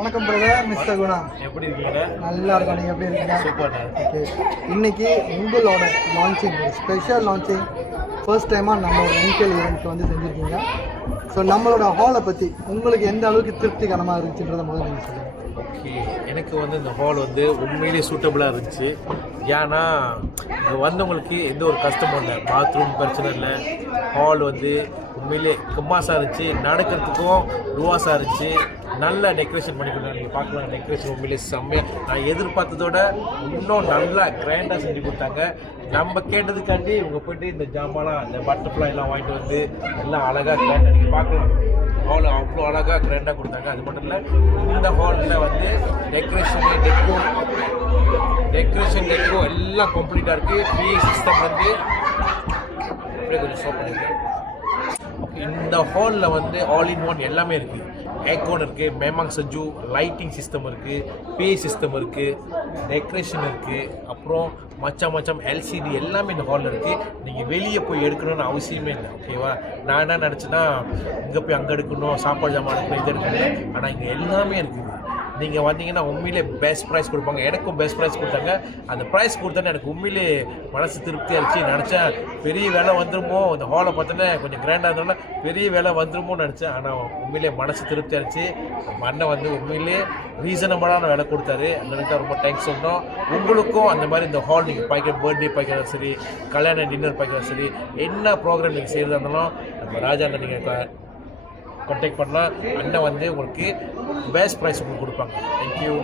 வணக்கம் brother, mister Guna. எப்படி இருக்கீங்க? நல்லா இருக்கும். நீங்கள் எப்படி இருக்கீங்க? சூப்பர். ஓகே, இன்னைக்கு உங்களோட லான்ச்சிங், ஸ்பெஷல் லான்ச்சிங் ஃபர்ஸ்ட் டைமாக நம்ம ஒரு என்கேல் ஈவெண்ட்க்கு வந்து செஞ்சுருக்கீங்க. ஸோ நம்மளோட ஹாலை பற்றி உங்களுக்கு எந்த அளவுக்கு திருப்திகரமாக இருந்துச்சுன்றதை முதல்ல நீங்கள் சொல்லுங்கள். ஓகே, எனக்கு வந்து இந்த ஹால் வந்து உண்மையிலேயே சூட்டபுளாக இருந்துச்சு. ஏன்னா இங்கே வந்தவங்களுக்கு எந்த ஒரு கஷ்டமும் இல்லை, பாத்ரூம் பிரச்சனை இல்லை, ஹால் வந்து உண்மையிலே கம்மாசாக இருந்துச்சு, நடக்கிறதுக்கும் ருவாசாக இருந்துச்சு, நல்ல டெக்கரேஷன் பண்ணி கொடுத்தாங்க. நீங்கள் பார்க்கலாம், டெக்கரேஷன் உண்மையிலே செம்மையாக நான் எதிர்பார்த்ததோட இன்னும் நல்லா கிராண்டாக செஞ்சு கொடுத்தாங்க. நம்ம கேட்டதுக்காண்டி இவங்க போய்ட்டு இந்த ஜாமான்லாம், இந்த பட்டர்ஃப்ளைலாம் வாங்கிட்டு வந்து எல்லாம் அழகாக கிராண்டாக நீங்கள் பார்க்கலாம். ஹால் அவ்வளோ அழகாக கிராண்டாக கொடுத்தாங்க. அது மட்டும் இல்லை, இந்த ஹாலில் வந்து டெக்கரேஷன் டெக்கோ எல்லாம் கம்ப்ளீட்டாக இருக்குது. பிஏ சிஸ்டம் வந்து அப்படியே கொஞ்சம் ஷோ பண்ணியிருக்கேன். இந்த ஹாலில் வந்து ஆல் இன் ஒன் எல்லாமே இருக்குது. ஏர்கான் இருக்குது, மேமாங் சஞ்சு லைட்டிங் சிஸ்டம் இருக்குது, பிஏ சிஸ்டம் இருக்குது, டெக்கரேஷன் இருக்குது, அப்புறம் மச்சம் எல்சிடி எல்லாமே இந்த ஹாலில் இருக்குது. நீங்கள் வெளியே போய் எடுக்கணும்னு அவசியமே இல்லை. ஓகேவா? நான் என்ன நினச்சேன்னா இங்கே போய் அங்கே எடுக்கணும், சாப்பாடு ஜாமான் எடுக்கணும், இது எடுக்கணும். ஆனால் இங்கே எல்லாமே இருக்குது. நீங்கள் வந்தீங்கன்னா உண்மையிலே பெஸ்ட் ப்ரைஸ் கொடுப்பாங்க. எனக்கும் பெஸ்ட் ப்ரைஸ் கொடுத்தாங்க. அந்த ப்ரைஸ் கொடுத்தோன்னே எனக்கு உண்மையிலே மனசு திருப்தி ஆயிடுச்சு. நினச்சேன் பெரிய வேலை வந்துருமோ, இந்த ஹாலை பார்த்தோன்னே கொஞ்சம் கிராண்டாக இருந்தோம்னா பெரிய வேலை வந்துருமோன்னு நினச்சேன். ஆனால் உண்மையிலே மனசு திருப்தி ஆயிடுச்சு. நம்ம அண்ணன் வந்து உண்மையிலே ரீசனபிளான வேலை கொடுத்தாரு. அண்ணனுக்கு ரொம்ப தேங்க்ஸ் சொன்னோம். உங்களுக்கும் அந்த மாதிரி இந்த ஹால் நீங்கள் பாய்க்கிற பர்த்டே பாய்க்கிறதா சரி, கல்யாண டின்னர் பாய்க்கிறதா சரி, என்ன ப்ரோக்ராம் நீங்கள் செய்கிறதா இருந்தாலும் நம்ம ராஜா அண்ணன் நீங்கள் கான்டாக்ட் பண்ணலாம். அண்ணன் வந்து உங்களுக்கு பெஸ்ட் ப்ரைஸ் உங்களுக்கு கொடுப்பாங்க. தேங்க்யூ.